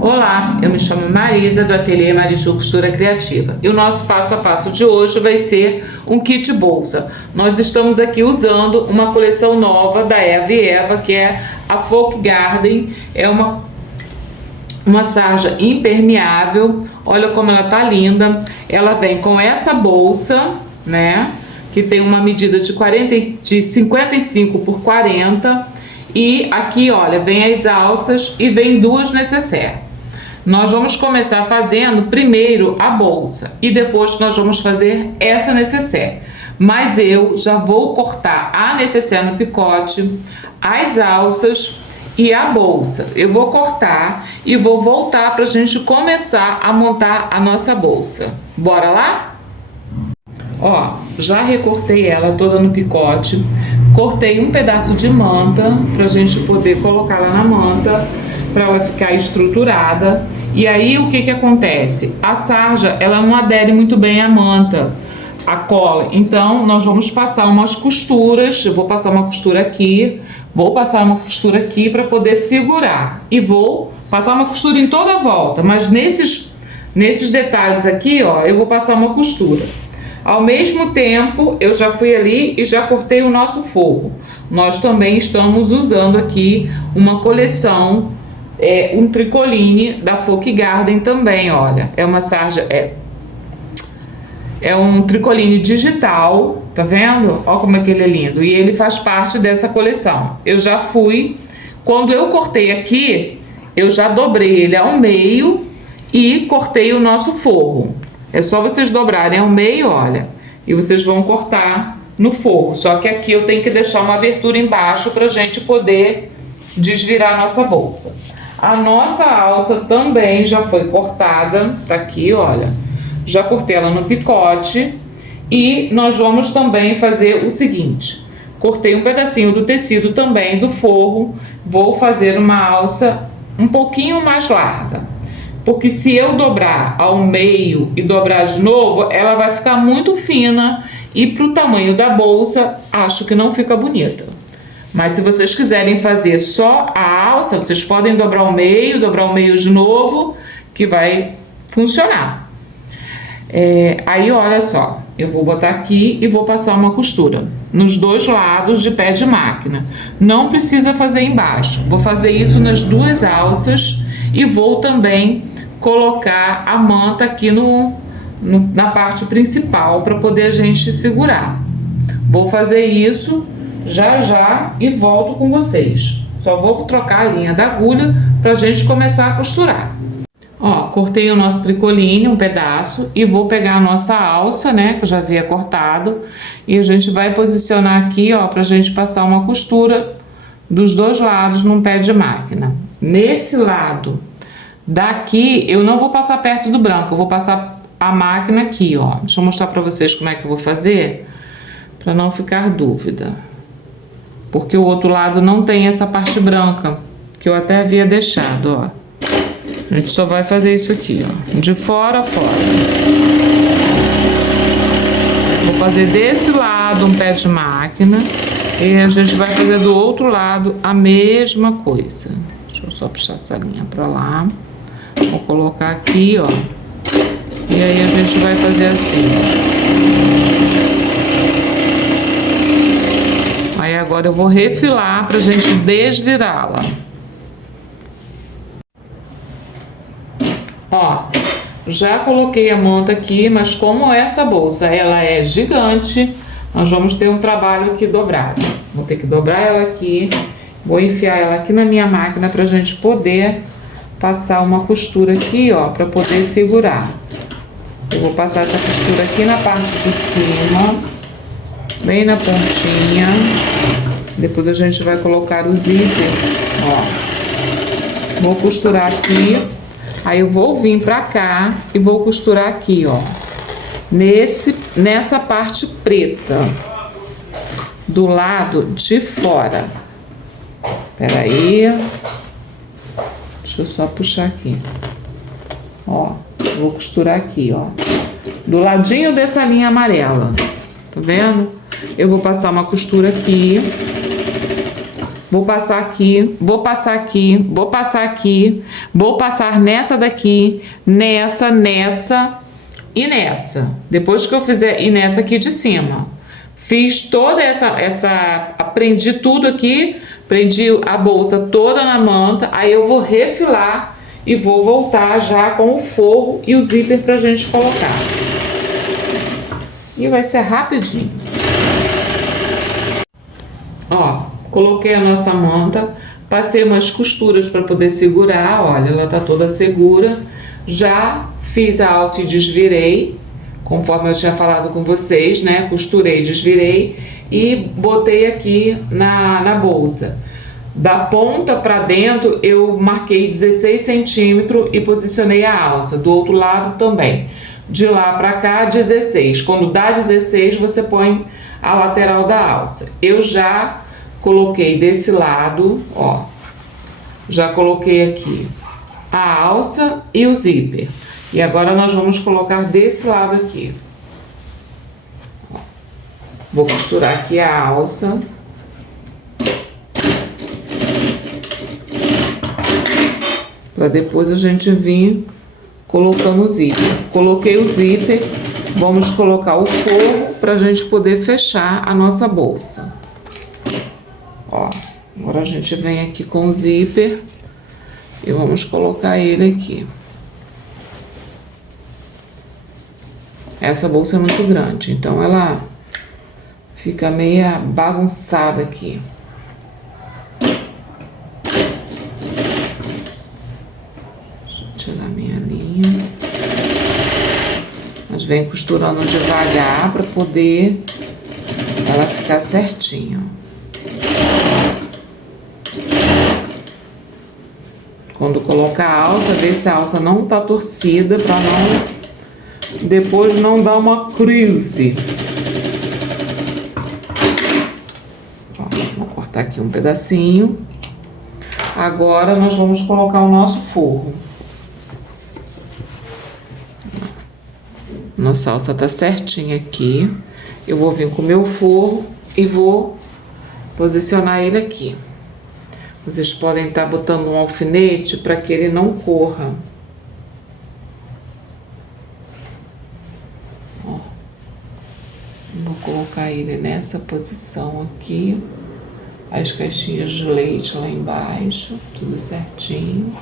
Olá, eu me chamo Marisa do Ateliê Mariju Costura Criativa e o nosso passo a passo de hoje vai ser um kit bolsa. Nós estamos aqui usando uma coleção nova da Eva e Eva, que é a Folk Garden. É uma sarja impermeável. Olha como ela tá linda. Ela vem com essa bolsa, né, que tem uma medida de 55 por 40, e aqui, olha, vem as alças e vem duas necessaires. Nós vamos começar fazendo primeiro a bolsa e depois nós vamos fazer essa necessaire. Mas eu já vou cortar a necessaire no picote, as alças e a bolsa. Eu vou cortar e vou voltar para a gente começar a montar a nossa bolsa. Bora lá? Ó, já recortei ela toda no picote, cortei um pedaço de manta pra gente poder colocar lá na manta, para ela ficar estruturada. E aí o que que acontece? A sarja, ela não adere muito bem à manta, a cola. Então nós vamos passar umas costuras. Eu vou passar uma costura aqui, vou passar uma costura aqui para poder segurar, e vou passar uma costura em toda a volta, mas nesses detalhes aqui, ó, eu vou passar uma costura. Ao mesmo tempo, eu já fui ali e já cortei o nosso forro. Nós também estamos usando aqui uma coleção, um tricoline da Folk Garden também, olha. É uma sarja, é um tricoline digital, tá vendo? Olha como é que ele é lindo. E ele faz parte dessa coleção. Eu já fui, quando eu cortei aqui, eu já dobrei ele ao meio e cortei o nosso forro. É só vocês dobrarem ao meio, olha, e vocês vão cortar no forro. Só que aqui eu tenho que deixar uma abertura embaixo pra gente poder desvirar a nossa bolsa. A nossa alça também já foi cortada, tá aqui, olha. Já cortei ela no picote e nós vamos também fazer o seguinte. Cortei um pedacinho do tecido também do forro, vou fazer uma alça um pouquinho mais larga. Porque se eu dobrar ao meio e dobrar de novo, ela vai ficar muito fina e pro tamanho da bolsa, acho que não fica bonita. Mas se vocês quiserem fazer só a alça, vocês podem dobrar ao meio de novo, que vai funcionar. Aí, olha só, eu vou botar aqui e vou passar uma costura nos dois lados de pé de máquina. Não precisa fazer embaixo. Vou fazer isso nas duas alças e vou também colocar a manta aqui na parte principal para poder a gente segurar. Vou fazer isso já e volto com vocês. Só vou trocar a linha da agulha para a gente começar a costurar. Ó, cortei o nosso tricoline, um pedaço, e vou pegar a nossa alça, né, que eu já havia cortado, e a gente vai posicionar aqui, ó, pra gente passar uma costura dos dois lados num pé de máquina. Nesse lado daqui, eu não vou passar perto do branco, eu vou passar a máquina aqui, ó. Deixa eu mostrar pra vocês como é que eu vou fazer, pra não ficar dúvida. Porque o outro lado não tem essa parte branca, que eu até havia deixado, ó. A gente só vai fazer isso aqui, ó, de fora a fora. Vou fazer desse lado um pé de máquina e a gente vai fazer do outro lado a mesma coisa. Deixa eu só puxar essa linha pra lá. Vou colocar aqui, ó. E aí a gente vai fazer assim. Aí agora eu vou refilar pra gente desvirá-la. Ó, já coloquei a manta aqui, mas como essa bolsa ela é gigante, nós vamos ter um trabalho aqui dobrado. Vou ter que dobrar ela aqui, vou enfiar ela aqui na minha máquina pra gente poder passar uma costura aqui, ó, pra poder segurar. Eu vou passar essa costura aqui na parte de cima, bem na pontinha. Depois a gente vai colocar o zíper, ó. Vou costurar aqui. Aí eu vou vir pra cá e vou costurar aqui, ó, nessa parte preta, do lado de fora. Pera aí, deixa eu só puxar aqui, ó, vou costurar aqui, ó, do ladinho dessa linha amarela, tá vendo? Eu vou passar uma costura aqui vou passar aqui, vou passar aqui, vou passar aqui, vou passar nessa daqui, nessa e nessa. Depois que eu fizer, e nessa aqui de cima. Fiz toda prendi tudo aqui, prendi a bolsa toda na manta, aí eu vou refilar e vou voltar já com o forro e o zíper pra gente colocar. E vai ser rapidinho. Ó, coloquei a nossa manta, passei umas costuras para poder segurar, olha, ela tá toda segura. Já fiz a alça e desvirei, conforme eu tinha falado com vocês, né? Costurei, desvirei e botei aqui na bolsa. Da ponta para dentro eu marquei 16 centímetros e posicionei a alça, do outro lado também. De lá para cá, 16. Quando dá 16, você põe a lateral da alça. Eu já coloquei desse lado, ó, já coloquei aqui a alça e o zíper. E agora nós vamos colocar desse lado aqui. Ó, vou costurar aqui a alça. Para depois a gente vir colocando o zíper. Coloquei o zíper, vamos colocar o forro para a gente poder fechar a nossa bolsa. Ó, agora a gente vem aqui com o zíper e vamos colocar ele aqui. Essa bolsa é muito grande, então ela fica meia bagunçada aqui. Deixa eu tirar minha linha. Mas vem costurando devagar para poder ela ficar certinho. Quando colocar a alça, vê se a alça não tá torcida para não depois não dar uma crise. Ó, vou cortar aqui um pedacinho. Agora nós vamos colocar o nosso forro. Nossa alça tá certinha aqui. Eu vou vir com o meu forro e vou posicionar ele aqui. Vocês podem estar botando um alfinete para que ele não corra. Ó, vou colocar ele nessa posição aqui. As caixinhas de leite lá embaixo, tudo certinho.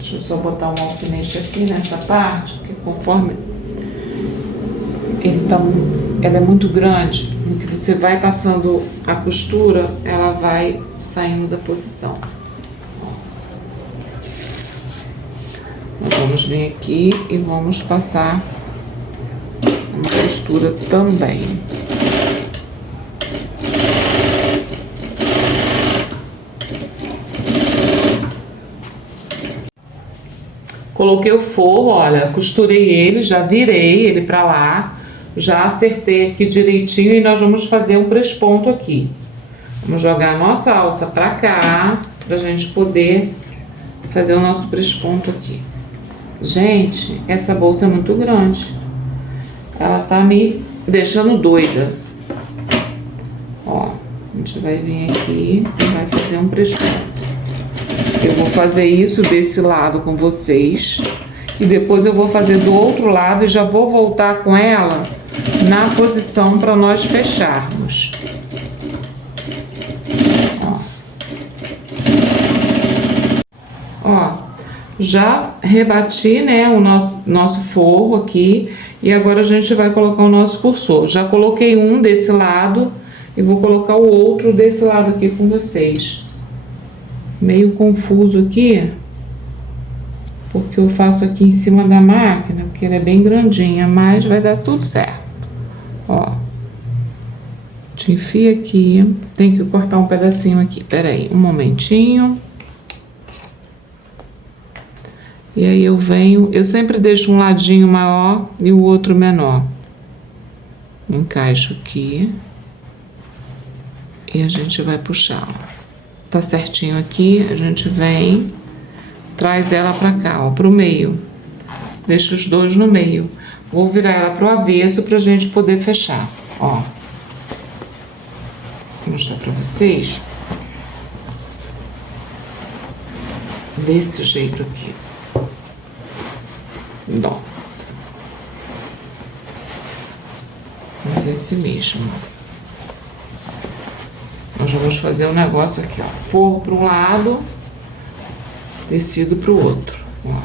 Deixa eu só botar um alfinete aqui nessa parte, porque conforme ela é muito grande, no que você vai passando a costura, ela vai saindo da posição. Ó. Nós vamos vir aqui e vamos passar uma costura também. Coloquei o forro, olha, costurei ele, já virei ele pra lá, já acertei aqui direitinho e nós vamos fazer um presponto aqui. Vamos jogar a nossa alça pra cá, pra gente poder fazer o nosso presponto aqui. Gente, essa bolsa é muito grande. Ela tá me deixando doida. Ó, a gente vai vir aqui e vai fazer um presponto. Eu vou fazer isso desse lado com vocês e depois eu vou fazer do outro lado e já vou voltar com ela na posição para nós fecharmos. Ó, já rebati, né, o nosso forro aqui e agora a gente vai colocar o nosso cursor. Já coloquei um desse lado e vou colocar o outro desse lado aqui com vocês. Meio confuso aqui, porque eu faço aqui em cima da máquina, porque ela é bem grandinha, mas vai dar tudo certo. Ó, te enfia aqui, tem que cortar um pedacinho aqui, peraí, um momentinho. E aí eu venho, eu sempre deixo um ladinho maior e o outro menor. Encaixo aqui e a gente vai puxar, ó. Tá certinho aqui, a gente vem, traz ela pra cá, ó, pro meio. Deixa os dois no meio. Vou virar ela pro avesso pra gente poder fechar, ó. Vou mostrar pra vocês. Desse jeito aqui. Nossa. Mas esse mesmo. Nós vamos fazer um negócio aqui, ó. Forro para um lado, tecido para o outro. Ó.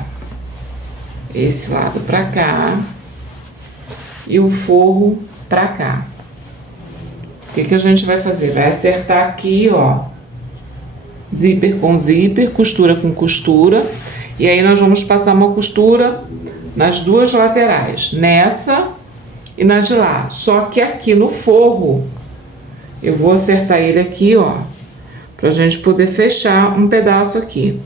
Esse lado para cá e o forro para cá. O que que a gente vai fazer? Vai acertar aqui, ó. Zíper com zíper, costura com costura. E aí nós vamos passar uma costura nas duas laterais, nessa e na de lá. Só que aqui no forro, eu vou acertar ele aqui, ó, pra gente poder fechar um pedaço aqui.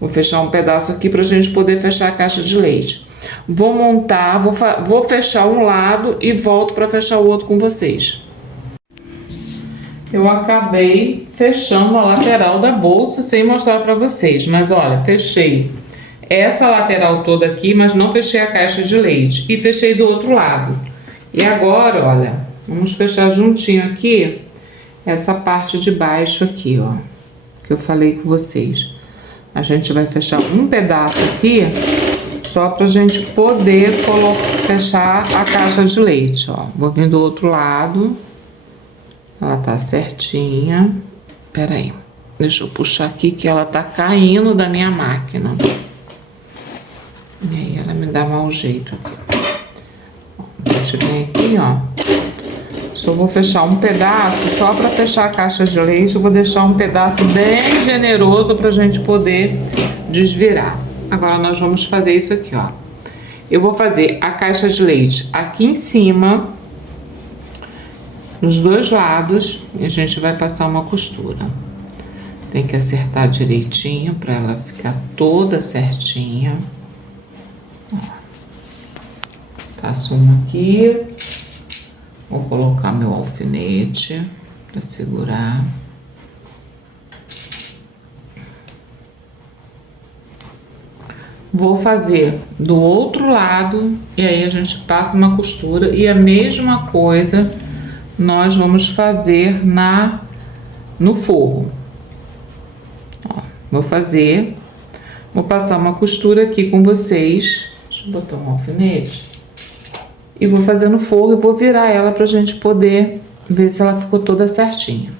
Vou fechar um pedaço aqui pra gente poder fechar a caixa de leite. Vou montar, vou fechar um lado e volto pra fechar o outro com vocês. Eu acabei fechando a lateral da bolsa sem mostrar pra vocês, mas olha, fechei essa lateral toda aqui, mas não fechei a caixa de leite. E fechei do outro lado. E agora, olha, vamos fechar juntinho aqui essa parte de baixo aqui, ó, que eu falei com vocês. A gente vai fechar um pedaço aqui, só pra gente poder fechar a caixa de leite, ó. Vou vir do outro lado. Ela tá certinha. Pera aí, deixa eu puxar aqui que ela tá caindo da minha máquina. E aí ela me dá mau jeito aqui. A gente vem aqui, ó. Só vou fechar um pedaço, só para fechar a caixa de leite, eu vou deixar um pedaço bem generoso pra gente poder desvirar. Agora nós vamos fazer isso aqui, ó. Eu vou fazer a caixa de leite aqui em cima, nos dois lados, e a gente vai passar uma costura. Tem que acertar direitinho para ela ficar toda certinha. Ó. Passo uma aqui. Vou colocar meu alfinete para segurar. Vou fazer do outro lado e aí a gente passa uma costura e a mesma coisa nós vamos fazer no forro. Ó, vou passar uma costura aqui com vocês. Deixa eu botar um alfinete. E vou fazer no forro e vou virar ela pra gente poder ver se ela ficou toda certinha.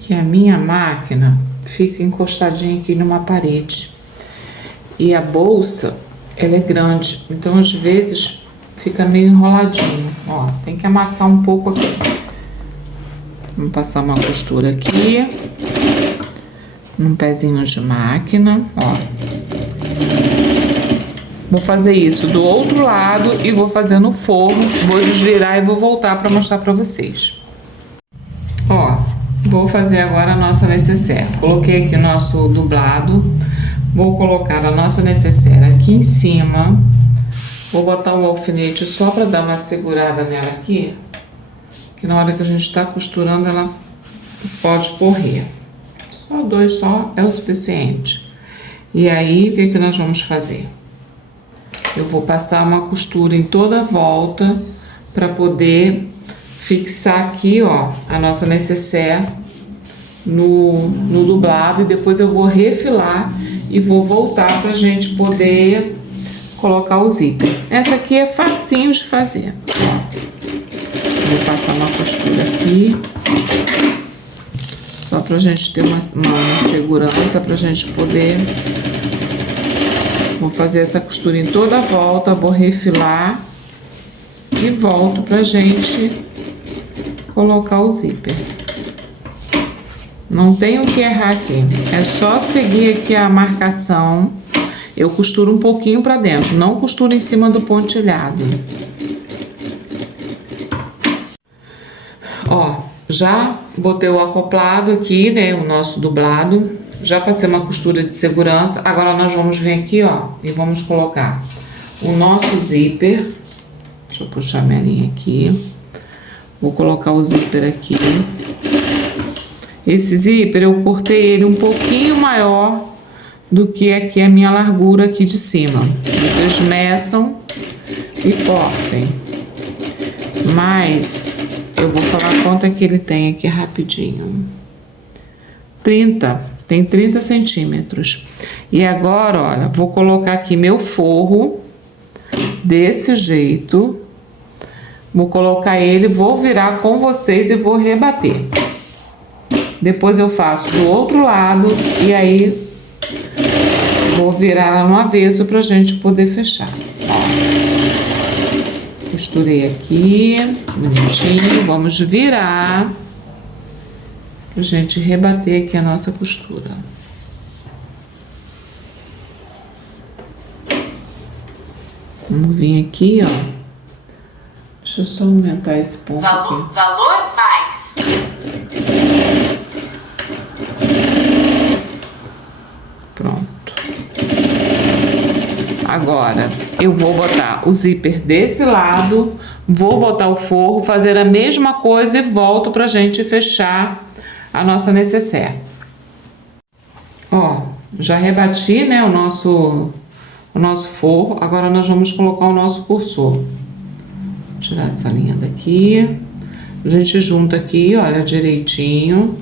Que a minha máquina fica encostadinha aqui numa parede. E a bolsa, ela é grande, então às vezes fica meio enroladinho. Ó, tem que amassar um pouco aqui. Vamos passar uma costura aqui. Num pezinho de máquina, ó. Vou fazer isso do outro lado e vou fazer no forro, vou desvirar e vou voltar para mostrar para vocês. Ó, vou fazer agora a nossa necessaire. Coloquei aqui o nosso dublado, vou colocar a nossa necessaire aqui em cima. Vou botar o alfinete só para dar uma segurada nela aqui, que na hora que a gente está costurando ela pode correr. Só dois só é o suficiente. E aí, o que que nós vamos fazer? Eu vou passar uma costura em toda a volta para poder fixar aqui, ó, a nossa necessaire no dublado, e depois eu vou refilar e vou voltar pra gente poder colocar o zíper. Essa aqui é facinho de fazer. Vou passar uma costura aqui, só pra gente ter uma segurança, pra gente poder... Vou fazer essa costura em toda a volta, vou refilar e volto pra gente colocar o zíper. Não tem o que errar aqui, é só seguir aqui a marcação. Eu costuro um pouquinho pra dentro, não costuro em cima do pontilhado. Ó, já botei o acoplado aqui, né, o nosso dublado. Já passei uma costura de segurança. Agora nós vamos vir aqui, ó, e vamos colocar o nosso zíper. Deixa eu puxar minha linha aqui. Vou colocar o zíper aqui. Esse zíper eu cortei ele um pouquinho maior do que aqui a minha largura aqui de cima. Vocês meçam e cortem. Mas eu vou falar quanto é que ele tem aqui rapidinho. 30, tem 30 centímetros. E agora, olha, vou colocar aqui meu forro desse jeito. Vou colocar ele, vou virar com vocês e vou rebater. Depois eu faço do outro lado e aí vou virar ela no avesso pra gente poder fechar. Ó. Costurei aqui, bonitinho. Vamos virar pra gente rebater aqui a nossa costura. Vamos vir aqui, ó. Deixa eu só aumentar esse ponto aqui. Valor mais. Pronto. Agora, eu vou botar o zíper desse lado, vou botar o forro, fazer a mesma coisa e volto pra gente fechar a nossa nécessaire. Ó, já rebati, né, o nosso forro. Agora nós vamos colocar o nosso cursor. Vou tirar essa linha daqui. A gente junta aqui, olha, direitinho.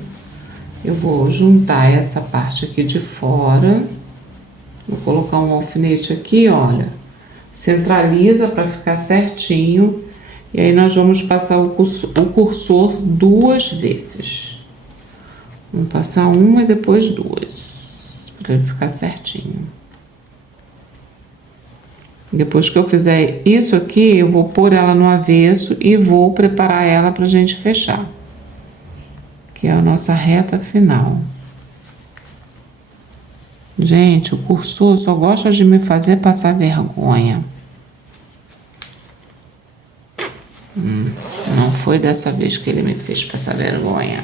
Eu vou juntar essa parte aqui de fora. Vou colocar um alfinete aqui, olha. Centraliza para ficar certinho. E aí nós vamos passar o cursor 2 vezes. Vamos passar uma e depois 2, para ele ficar certinho. Depois que eu fizer isso aqui, eu vou pôr ela no avesso e vou preparar ela pra gente fechar. Que é a nossa reta final. Gente, o cursor só gosta de me fazer passar vergonha. Não foi dessa vez que ele me fez passar vergonha.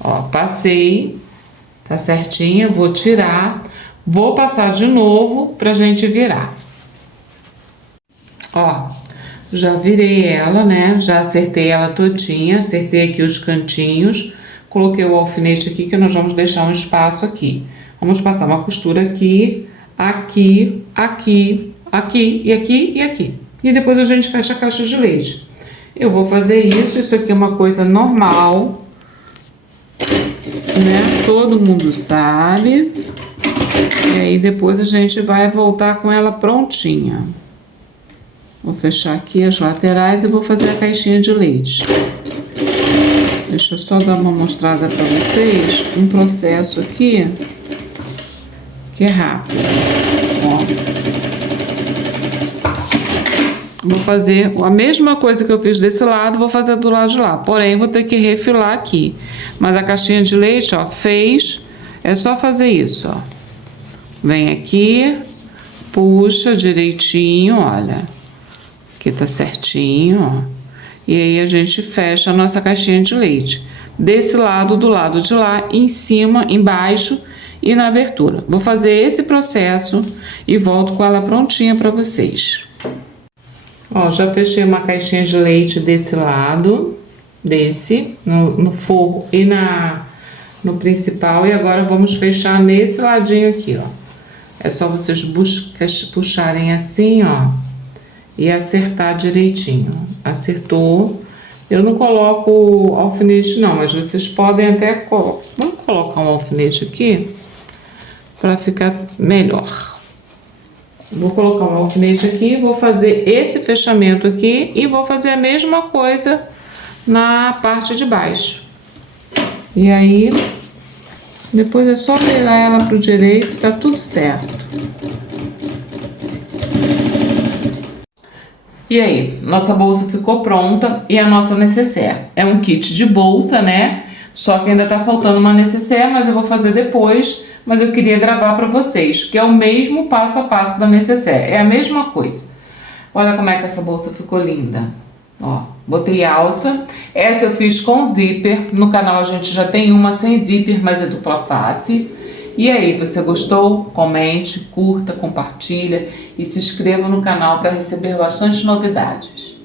Ó, passei, tá certinho, vou tirar, vou passar de novo pra gente virar. Ó, já virei ela, né? Já acertei ela todinha, acertei aqui os cantinhos, coloquei o alfinete aqui que nós vamos deixar um espaço aqui. Vamos passar uma costura aqui, aqui, aqui, aqui e aqui e aqui. E depois a gente fecha a caixa de leite. Eu vou fazer isso aqui é uma coisa normal, né? Todo mundo sabe. E aí depois a gente vai voltar com ela prontinha. Vou fechar aqui as laterais e vou fazer a caixinha de leite. Deixa eu só dar uma mostrada para vocês, um processo aqui que é rápido. Ó. Vou fazer a mesma coisa que eu fiz desse lado, vou fazer do lado de lá. Porém, vou ter que refilar aqui. Mas a caixinha de leite, ó, fez, é só fazer isso, ó. Vem aqui, puxa direitinho, olha. Aqui tá certinho, ó. E aí a gente fecha a nossa caixinha de leite. Desse lado, do lado de lá, em cima, embaixo e na abertura. Vou fazer esse processo e volto com ela prontinha para vocês. Ó, já fechei uma caixinha de leite desse lado, no forro e no principal. E agora vamos fechar nesse ladinho aqui, ó. É só vocês puxarem assim, ó. E acertar direitinho. Acertou. Eu não coloco alfinete não, mas vocês podem até... Vamos colocar um alfinete aqui para ficar melhor. Vou colocar um alfinete aqui, vou fazer esse fechamento aqui e vou fazer a mesma coisa na parte de baixo. E aí, depois é só virar ela pro direito, tá tudo certo. E aí, nossa bolsa ficou pronta e a nossa nécessaire. É um kit de bolsa, né? Só que ainda tá faltando uma nécessaire, mas eu vou fazer depois. Mas eu queria gravar para vocês, que é o mesmo passo a passo da nécessaire. É a mesma coisa. Olha como é que essa bolsa ficou linda. Ó, botei alça. Essa eu fiz com zíper. No canal a gente já tem uma sem zíper, mas é dupla face. E aí, você gostou? Comente, curta, compartilha e se inscreva no canal para receber bastante novidades.